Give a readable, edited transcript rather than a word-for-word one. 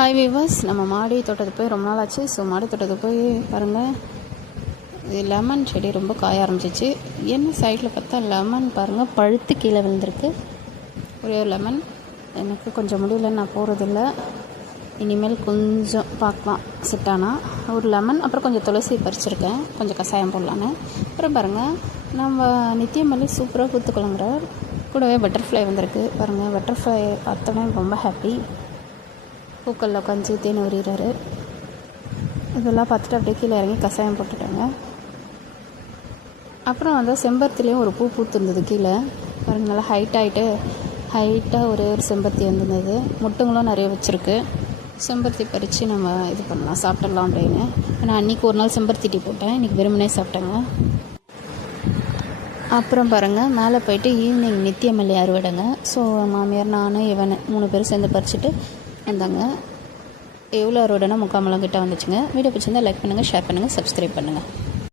Hi viewers, நம்ம மாடி தோட்டத்துக்கு போய் ரொம்ப நாள் ஆச்சு. ஸோ மாடி தோட்டத்துக்கு போய் பாருங்கள், இது லெமன் செடி ரொம்ப காய ஆரம்பிச்சிச்சு. என்ன சைடில் பார்த்தா லெமன் பாருங்கள் பழுத்து கீழே விழுந்திருக்கு. ஒரே ஒரு லெமன். எனக்கு கொஞ்சம் முடியல, நான் போகிறதில்ல. இனிமேல் கொஞ்சம் பார்க்கலாம் செட் ஆனால். ஒரு லெமன், அப்புறம் கொஞ்சம் துளசி பறிச்சிருக்கேன், கொஞ்சம் கஷாயம் போடலான்னு. அப்புறம் பாருங்கள், நம்ம நித்தியமல்லி சூப்பராக பூத்து குழங்குறார். கூடவே பட்டர்ஃப்ளை வந்திருக்கு பாருங்கள். பட்டர்ஃப்ளை பார்த்தோன்னே ரொம்ப ஹாப்பி. பூக்களில் உட்காந்து தேன் உரிகிறாரு. இதெல்லாம் பார்த்துட்டு அப்படியே கீழே இறங்கி கஷாயம் போட்டுட்டாங்க. அப்புறம் வந்து செம்பருத்திலையும் ஒரு பூ பூத்துருந்தது கீழே பாருங்க. நல்லா ஹைட்டாக ஒரே ஒரு செம்பருத்தி வந்துருந்தது. முட்டுங்களும் நிறைய வச்சுருக்கு. செம்பருத்தி பறித்து நம்ம இது பண்ணலாம், சாப்பிட்றலாம் அப்படின்னு. நான் அன்றைக்கி ஒரு நாள் செம்பருத்தி டீ போட்டேன், இன்றைக்கி வெறுமனே சாப்பிட்டேங்க. அப்புறம் பாருங்கள், மேலே போயிட்டு ஈவினிங் நித்தியமல்லி அறுவடைங்க. ஸோ மாமியார், நான், இவன் 3 பேரும் சேர்ந்து பறிச்சுட்டு வந்தாங்க. எவ்வளோ அறுவடைனா 3/4 முழம் கிட்ட வந்துச்சுங்க. வீடியோ பிடிச்சிருந்தால் லைக் பண்ணுங்கள், ஷேர் பண்ணுங்கள், சப்ஸ்கிரைப் பண்ணுங்கள்.